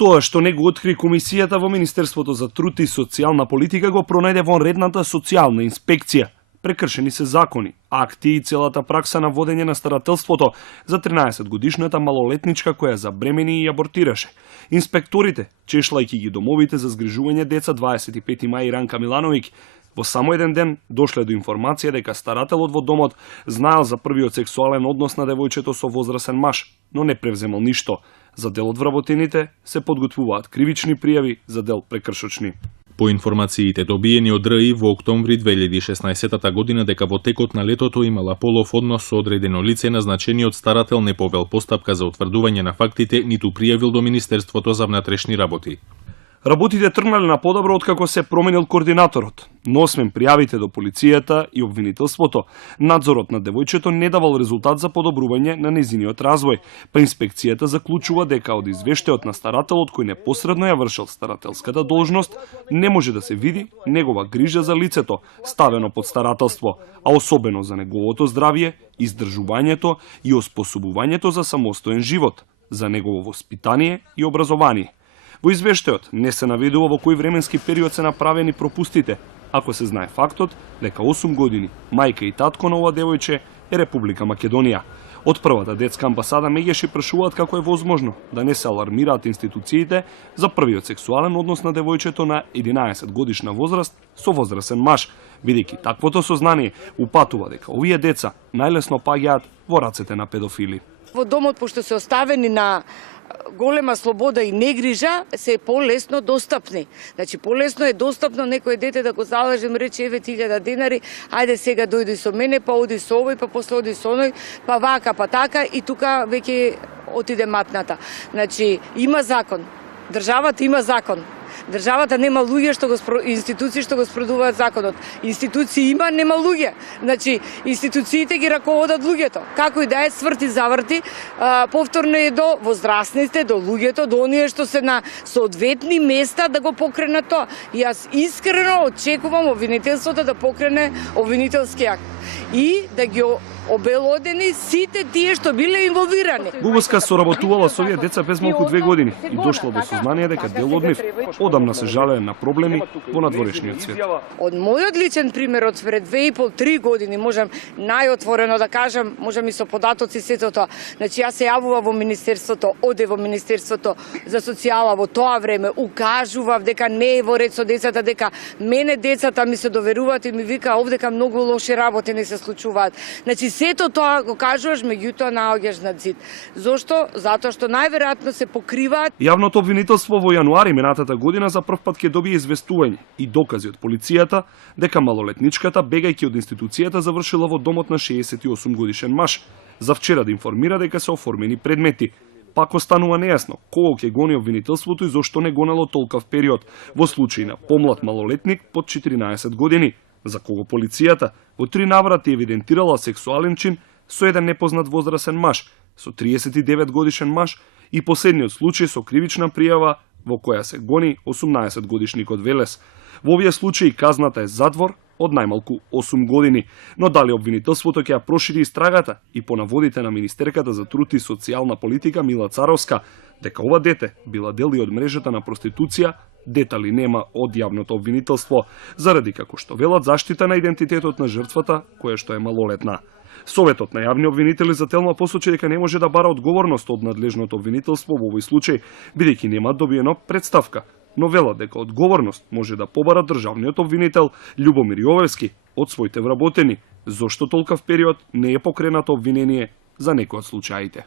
Тоа што не го откри комисијата во Министерството за труд и социјална политика го пронајде во редната социјална инспекција. Прекршени се закони, акти и целата пракса на водење на старателството за 13-годишната малолетничка која забремени и абортираше. Инспекторите, чешлајќи ги домовите за згрижување деца 25 мај Ранка Милановиќ, во само еден ден дошле до информација дека старателот во домот знаел за првиот сексуален однос на девојчето со возрасен маж, но не превземал ништо. За дел од вработените се подготвуваат кривични пријави, за дел прекршочни. По информациите добиени од РИ во октомври 2016 година дека во текот на летото имала полов однос со одредено лице, назначениот старател не повел постапка за утврдување на фактите, ниту пријавил до Министерството за внатрешни работи. Работите тргнале на подобро откако се променил координаторот, но освен пријавите до полицијата и обвинителството, надзорот на девојчето не давал резултат за подобрување на незиниот развој, па инспекцијата заклучува дека од извештајот на старателот кој непосредно ја вршил старателската должност, не може да се види негова грижа за лицето ставено под старателство, а особено за неговото здравје, издржувањето и оспособувањето за самостоен живот, за негово воспитание и образование. Во извештајот не се наведува во кој временски период се направени пропустите, ако се знае фактот дека 8 години мајка и татко на ова девојче е Република Македонија. Од првата детска амбасада меѓаш прашуваат како е возможно да не се алармираат институциите за првиот сексуален однос на девојчето на 11 годишна возраст со возрасен маж, бидејќи таквото сознание упатува дека овие деца најлесно паѓаат во рацете на педофили. Во домот, пошто се оставени на голема слобода и негрижа, се полесно достапни. Значи, полесно е достапно некој дете да го залажем, рече, еве 1000 денари, ајде сега дојди со мене, па оди со овој, па после оди со оној, па вака, па така, и тука веќе отиде матната. Значи, има закон. Државата има закон. Државата нема луѓе институции што го спроведуваат законот. Институции има, нема луѓе. Значи, институциите ги раководат луѓето. Како и да е, сврти заврти, повторно е до возрастните, до луѓето, до оние што се на соодветни места да го покренат тоа. И јас искрено очекувам обвинителството да покрене обвинителски акт и да ги обелодени сите тие што биле инволвирани. Бубуска соработувала со овие деца без малку 2 години и дошла до сознание дека дел од нив одамна се жалеа на проблеми во надворешниот свет. Од мојот личен пример од пред 2,5-3 години, можам најотворено да кажам, можам и со податоци сето тоа. Значи, јас се јавував во Министерството, оде во Министерството за социјала во тоа време, укажував дека не е во ред со децата, дека мене децата ми се доверуваат и ми вика овдека многу лоши работи не се случуваат. Значи, сето тоа го кажуваш, меѓутоа наоѓаш на зид. Зошто? Затоа што најверојатно се покриваат. Јавното обвинителство во јануари минатата година за прв пат ќе добие известување и докази од полицијата дека малолетничката, бегајќи од институцијата, завршила во домот на 68 годишен маж. За вчера да информира дека се оформени предмети. Пак останува нејасно кого ќе гони обвинителството и зошто не гонело толкав период во случај на помлад малолетник под 14 години, за кого полицијата во 3 наврати евидентирала сексуален чин со еден непознат возрасен маж, со 39 годишен маж и последниот случај со кривична пријава во која се гони 18 годишникот Велес. Во овие случаи казната е затвор од најмалку 8 години, но дали обвинителството ќе ја прошири истрагата и по наводите на Министерката за труд и социјална политика Мила Царовска, дека ова дете била дел и од мрежата на проституција, детали нема од јавното обвинителство, заради како што велат заштита на идентитетот на жртвата, која што е малолетна. Советот на јавни обвинители за Телма посочи дека не може да бара одговорност од надлежното обвинителство во овој случај, бидејќи нема добиено представка, но велат дека одговорност може да побара државниот обвинител Љубомир Јовевски од своите вработени, зошто толкав период не е покренато обвинение за некој од случаите.